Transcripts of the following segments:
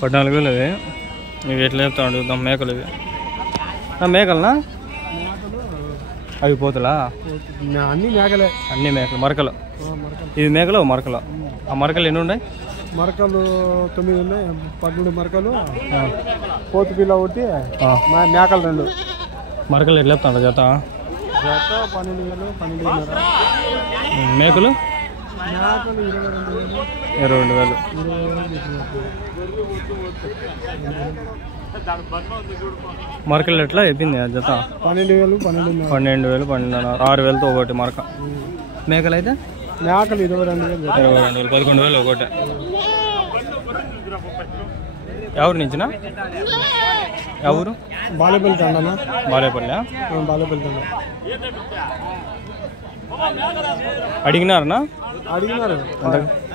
14,000 ఇవి. ఇవి ఎట్లా చెప్తాను చూద్దాం. మేకలు ఇవి మేకలనా? అవి పోతులా? అన్ని మేకలే. అన్ని మేకలు మరకలు. ఇవి మేకలు మరకలు. ఆ మరకలు ఎన్ని ఉన్నాయి? మరకలు 9 ఉన్నాయి. 13 మరకలు, పోతు పిల్ల ఒకటి, మేకలు 2. మరకలు ఎట్లా చెప్తాను జత? 12,000, 12,500. మేకలు 22,000. మరకలు ఎట్లా చెప్పింది జత? 12,000, 12,000, 6,000తో ఒకటి మరక. మేకలు అయితే మేకలు 22,000, 11,000 ఒకటి. ఎవరు నుంచినా? ఎవరు? బాలేపల్లి తండనా? బాలేపల్లి. బాలేపల్లి తండ. అడిగినారనా? అడిగినారు.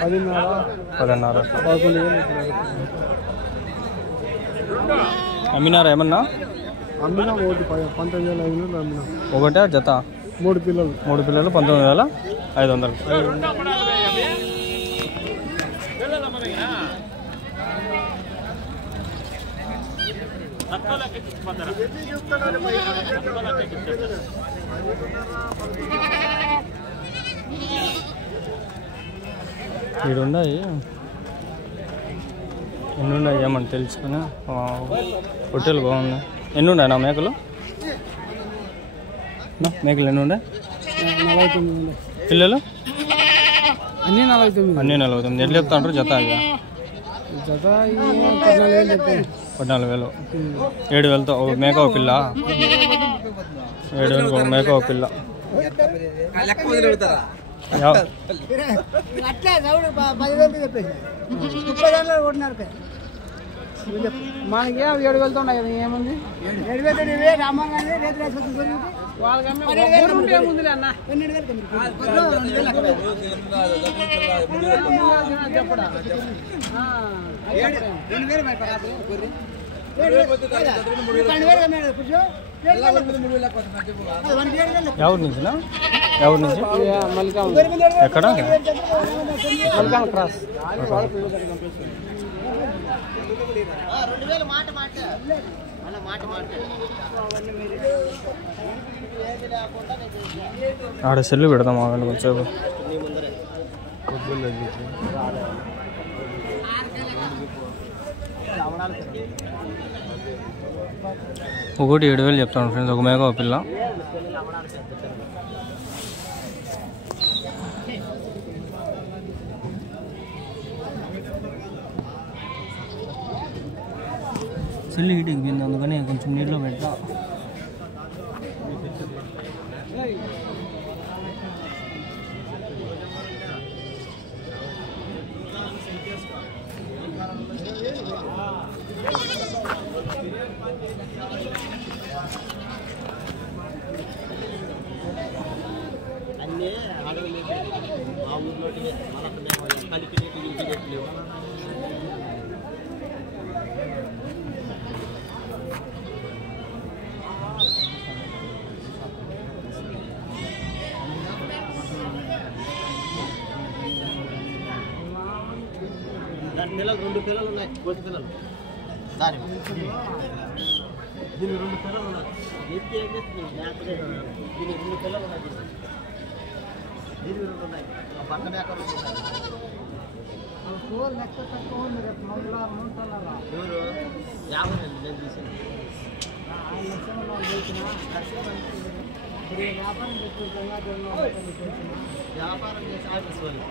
10,500. 11,000. అమ్మినారా ఏమన్నా? అమ్మినా ఒకటి 19,500 అమ్మినా. ఒకటే జత? 3 పిల్లలు. 3 పిల్లలు 19,500. ఈడున్నాయి. ఎన్ని ఉన్నాయి ఏమని తెలుసుకుని. హోటల్ బాగున్నాయి. ఎన్ని ఉన్నాయి నా మేకలు? మేకలు ఎన్ని ఉన్నాయి? 49. పిల్లలు అన్నీ 49. అన్నీ 49. ఎట్లా చెప్తాంటారు జత? ఇక జత 14,000 చెప్పాను. 14,000. 7,000తో ఒక మేక ఒక పిల్ల. 7,000 ఒక మేక ఒక పిల్ల. మనకి 7,000తో ఉన్నాయి కదా. ఏముంది? 7,000 రామంగానే రేపు ఎవరి నుంచినా? ఎవరి నుంచి? ఎక్కడ? క్రాస్. ఆడ సెల్లు పెడదాం కొంచెం. ఒకటి 7,000 చెప్తాను ఫ్రెండ్స్. ఒక మేక ఒక పిల్ల. సెల్లు హీట్ ఎక్కింది, అందుకని కొంచెం నీటిలో పెట్టా. పిల్లలు 2 పిల్లలు ఉన్నాయి. కోటి పిల్లలు దాని దీని 2 పిల్లలు ఉన్నాయి. ఎత్తి ఏం చేస్తుంది? దీని 2 పిల్లలు ఉన్నాయి. దీని 2 ఉన్నాయి. పక్క మేకలు ఉన్నాయి. ఎవరు 50 నేను తీసింది. వ్యాపారం చేసి ఆఫీస్ వాళ్ళు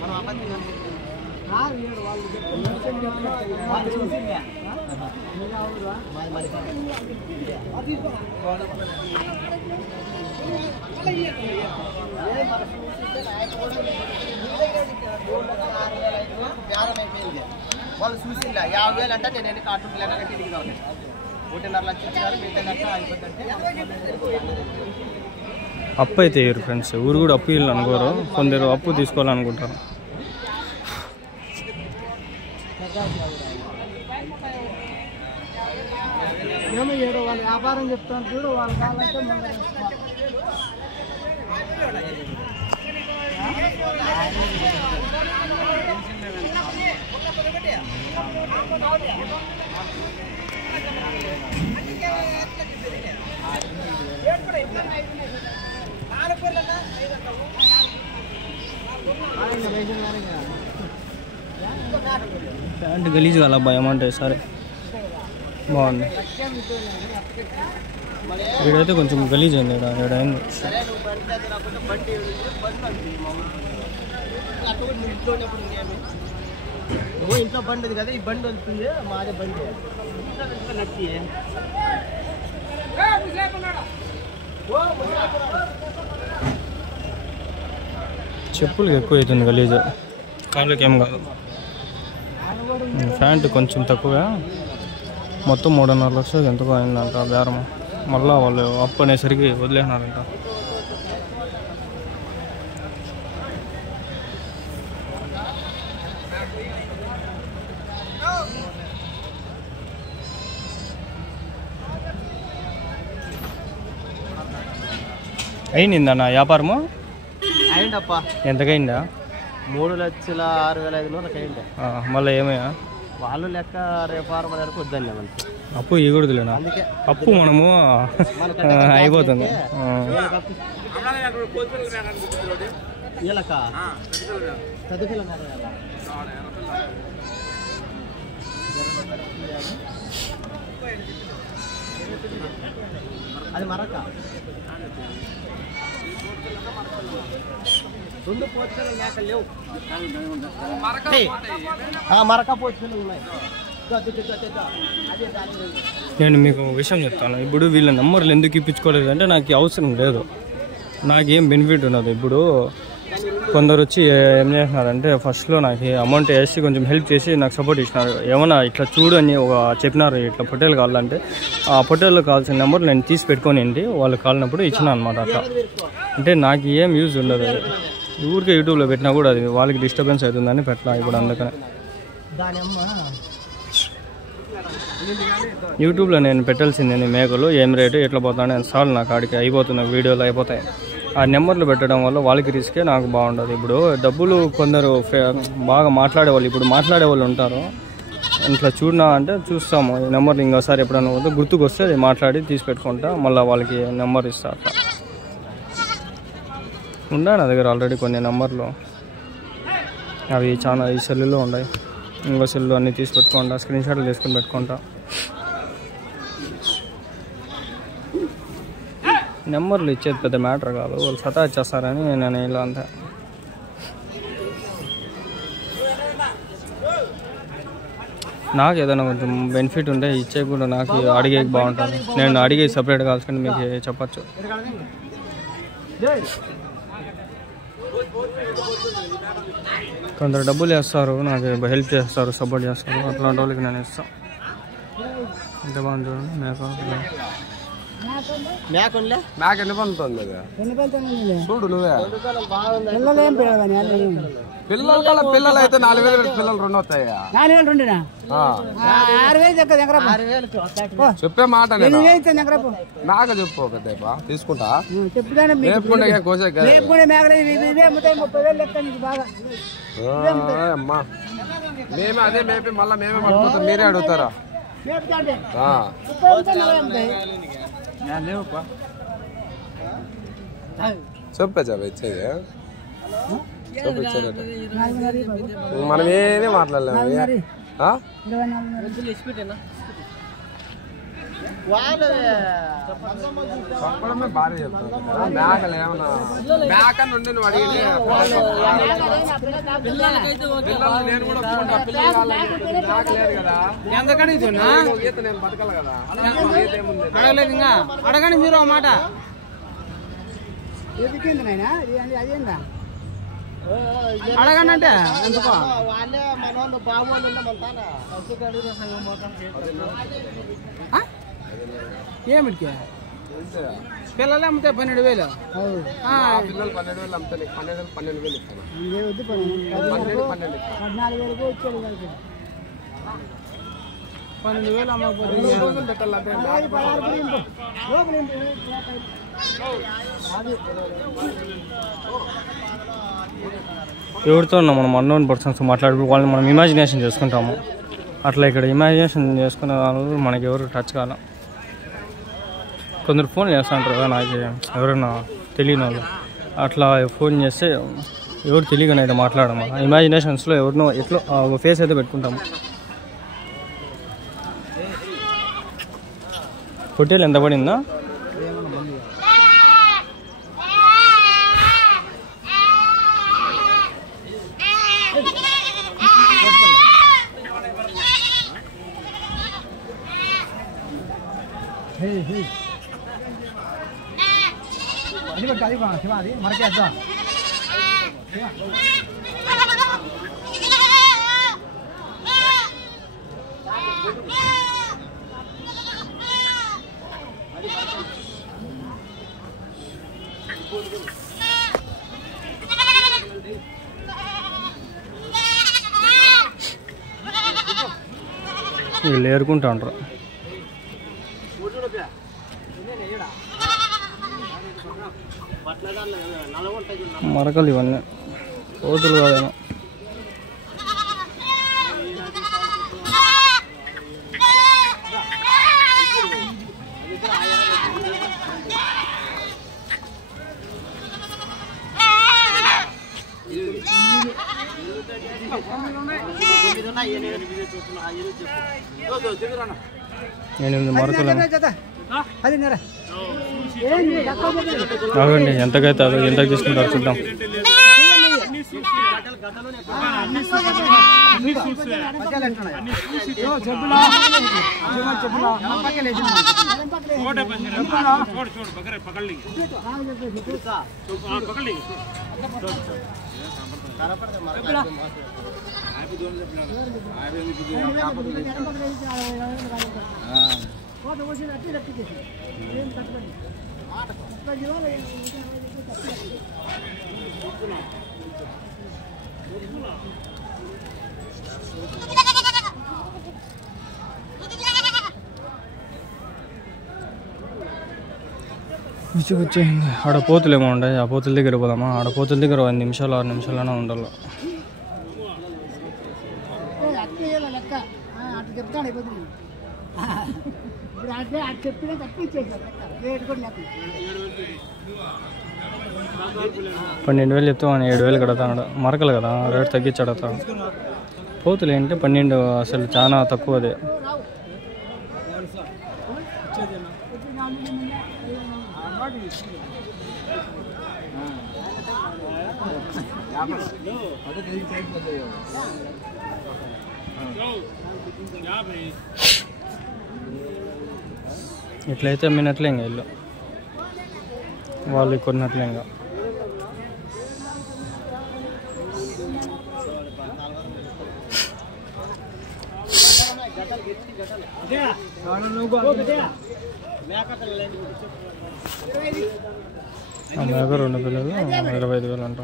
మనం అబద్ధం వాళ్ళు చూసిందా 50,000 అంటే నేను ఎన్ని కార్టూన్ లెక్క తిరిగి రావాలి. 1.5 లక్షలు ఇచ్చారు. మిగతా లక్ష అయిపోతుంటే అప్పు అయితే ఇయ్యరు ఫ్రెండ్స్. ఊరు కూడా అప్పు ఇల్లు అనుకోరు. కొందరు అప్పు తీసుకోవాలనుకుంటారు. వాళ్ళు వ్యాపారం చెప్తాను చూడు. వాళ్ళు కావాలంటే ప్యాంట్ గలీజ్ కదా భయం అంటే సరే బాగుంది. ఇక్కడైతే కొంచెం గలీజ్ అయింది. ఇక్కడ ఇంట్లో బండి ఉంది కదా, ఈ బండి వస్తుంది మాదే బండి నచ్చి చెప్పులకి ఎక్కువ అవుతుంది గలీజ్, కాళ్ళకి ఏం కాదు. ప్యాంటు కొంచెం తక్కువగా మొత్తం 3.5 లక్షలు ఎంతకో అయిందంట బేరం. మళ్ళీ వాళ్ళు అప్పు అనేసరికి వదిలేసినారంట. అయిందన్న వ్యాపారము? అయిందప్ప. ఎంతకైందా? 3,06,500 అయింది. మళ్ళీ ఏమయ్యా? వాళ్ళు లెక్క రేపు వరకు వద్దండి మనకి. అప్పు ఇవ్వకూడదులేనా? అప్పు మనము అయిపోతుంది. అది మరక 2 పోతులు మేకలు లేవు. మరక పోతులు ఉన్నాయి. నేను మీకు విషయం చెప్తాను. ఇప్పుడు వీళ్ళ నెంబర్లు ఎందుకు ఇప్పించుకోలేదు అంటే నాకు అవసరం లేదు, నాకేం బెనిఫిట్ ఉండదు. ఇప్పుడు కొందరు వచ్చి ఏం చేస్తున్నారంటే ఫస్ట్లో నాకు అమౌంట్ వేసి కొంచెం హెల్ప్ చేసి నాకు సపోర్ట్ ఇచ్చినారు. ఏమన్నా ఇట్లా చూడు అని చెప్పినారు, ఇట్లా పొట్టేలు కావాలంటే ఆ పొట్టేల్లో కావాల్సిన నెంబర్ నేను తీసి పెట్టుకొని వాళ్ళు కాలినప్పుడు ఇచ్చిన అనమాట. అట్లా అంటే నాకు ఏం యూజ్ ఉండదు. ఊరికే యూట్యూబ్లో పెట్టినా కూడా అది వాళ్ళకి డిస్టర్బెన్స్ అవుతుందని పెట్టలా. ఇప్పుడు అందుకనే యూట్యూబ్లో నేను పెట్టాల్సింది మేకలు ఏం రేటు ఎట్లా పోతాను చాలు, నాకు ఆడికి అయిపోతుంది, వీడియోలు అయిపోతాయి. ఆ నెంబర్లు పెట్టడం వల్ల వాళ్ళకి రిస్కే, నాకు బాగుండదు. ఇప్పుడు డబ్బులు కొందరు బాగా మాట్లాడేవాళ్ళు, ఇప్పుడు మాట్లాడేవాళ్ళు ఉంటారు. ఇట్లా చూడనా అంటే చూస్తాము, ఈ నెంబర్లు ఇంకోసారి ఎప్పుడైనా పోతే గుర్తుకు వస్తే అది మాట్లాడి తీసి పెట్టుకుంటా, మళ్ళీ వాళ్ళకి నెంబర్ ఇస్తా. అట్లా ఉన్నాయి నా దగ్గర ఆల్రెడీ కొన్ని నెంబర్లు, అవి చాలా ఈ సెల్లులో ఉన్నాయి. ఇంకో సెల్లు అన్నీ తీసి పెట్టుకుంటా, స్క్రీన్ షాట్లు తీసుకుని పెట్టుకుంటా. నెంబర్లు ఇచ్చేది పెద్ద మ్యాటర్ కాదు, వాళ్ళు సతా ఇచ్చేస్తారని నేను ఇలా అంతే. నాకు ఏదైనా కొంచెం బెనిఫిట్ ఉంటే ఇచ్చే కూడా నాకు అడిగే బాగుంటుంది. నేను అడిగే సపరేట్ కాల్చుకొని మీకు చెప్పచ్చు. కొందరు డబ్బులు వేస్తారు, నాకు హెల్ప్ చేస్తారు, సపోర్ట్ చేస్తారు. అట్లాంటి వాళ్ళకి నేను ఇస్తాను. ఎంత బాగుంది చూడండి మేక ఎన్ని పండుతుంది చూడు నువ్వే. పిల్లలు అయితే 4,000 పిల్లలు 2 వస్తాయా? 6,000 చెప్పే మాట నాకు చెప్పు పెద్ద తీసుకుంటా. అమ్మా మేమే అదే మేపి మళ్ళీ మేమే పట్టుకుంటాం, మీరే అడుగుతారా? చెప్పే ఇచ్చేది చూపించారట. మనం ఏమీ మాట్లాడలేము. చెప్పడమే భారీ చెప్తాను. మేకలు ఏమన్నా మేక నుండి నువ్వు అడిగితే నేను కూడా ఒప్పుకుంటా. పిల్లలు మేకలేదు కదా, ఈత నేను బతకాలి కదా. అడగలేదు ఇంకా అడగండి మీరు ఆ మాట. అడగండి అంటే ఎందుకో వాళ్ళే మన వాళ్ళు బాబోళ్ళు ఏమిటికి పిల్లలు అమ్ముతాయి 12,000. పిల్లలు 12,000 అమ్ముతాయి. 12,000 ఇస్తాను. 12,000 అమ్మకపోతే ఎవరితో మనం అన్నోన్ పర్సన్స్ మాట్లాడి వాళ్ళని మనం ఇమాజినేషన్ చేసుకుంటాము. అట్లా ఇక్కడ ఇమాజినేషన్ చేసుకునే వాళ్ళు మనకి ఎవరు టచ్ కాల. కొందరు ఫోన్ చేస్తుంటారు కదా నాకు ఎవరైనా తెలియని వాళ్ళు, అట్లా ఫోన్ చేస్తే ఎవరు తెలియకనే అయితే మాట్లాడము. ఇమాజినేషన్స్లో ఎవరినో ఎట్లో ఒక ఫేస్ అయితే పెట్టుకుంటాము. హోటల్ ఎంత పడిందా? వీళ్ళు ఏరుకుంటా ఉంటారు. మరకలు ఇవన్నీ కోతులు కాదేమో. నేను మరకలు అవునండి. ఎంతకైతే అది ఎంతకు తీసుకుంటారు చూద్దాం. వచ్చేయండి. ఆడ పోతులు ఏమో ఉంటాయి, ఆ పోతుల దగ్గర పోదామా? ఆడ పోతుల దగ్గర 5 నిమిషాలు 6 నిమిషాలైనా ఉండాలి. $12,000 చెప్తామని 7,000 కడతాడు. మరకలు కదా, రేట్ తగ్గించి అడతా. పోతులు ఏంటంటే 12 అసలు చాలా తక్కువ. అదే ఇట్లయితే అమ్మినట్లే ఇంకా ఇల్లు వాళ్ళు కొన్నట్లే. ఇంకా మేక 2 పిల్లలు 25,000 అంట.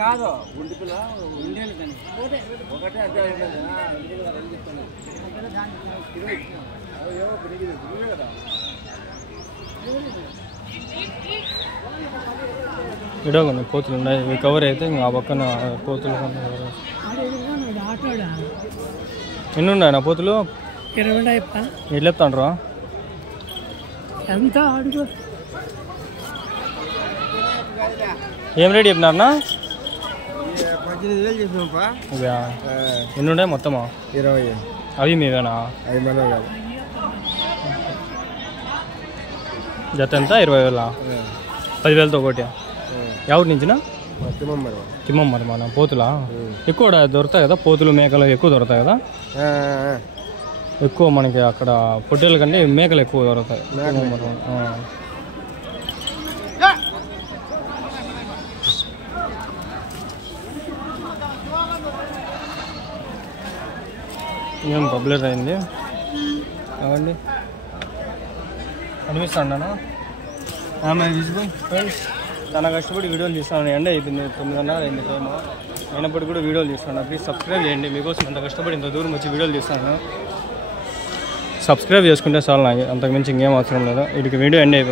కాదు గుంటి పిల్ల ఉండేది కానీ ఒకటే అంటే ఇక్కడ కొన్ని కోతులు ఉన్నాయి. ఇవి కవర్ అయితే ఇంకా ఆ పక్కన కోతులు ఎన్ని ఉన్నాయి నా పోతులు? 20 ఎట్లా చెప్తాండ్రా? ఎంత అడుగు ఏం రేట్ చెప్పినారన్నా? 18,000 చెప్పినప్పా. ఇవా ఎన్ని ఉన్నాయి మొత్తమా? 20. అవి మీవేనా? అవి మన కాదు. జత ఎంత? 20,000. 10,000తో ఒకటి. ఎవరి నుంచినా? తిమ్మం మరి మన పోతులా ఎక్కువ దొరుకుతాయి కదా, పోతులు మేకలు ఎక్కువ దొరుకుతాయి కదా. ఎక్కువ మనకి అక్కడ పొట్టేల కంటే మేకలు ఎక్కువ దొరుకుతాయి. ఏం పబ్లిక్ అయింది అవండి అనిపిస్తాను. ఆమె ఫ్రెండ్స్ చాలా కష్టపడి వీడియోలు తీస్తాను. ఎండ అయిపోయింది, 9:30 అయింది టైము. అయినప్పటికీ కూడా వీడియోలు తీస్తాను. ప్లీజ్ సబ్స్క్రైబ్ చేయండి. మీకోసం అంత కష్టపడి ఇంత దూరం వచ్చి వీడియోలు తీస్తాను. సబ్స్క్రైబ్ చేసుకుంటే చాలు, నాకు అంతకుమించి ఇంకేం అవసరం లేదు. వీడికి వీడియో ఎండ్ అయిపోతుంది.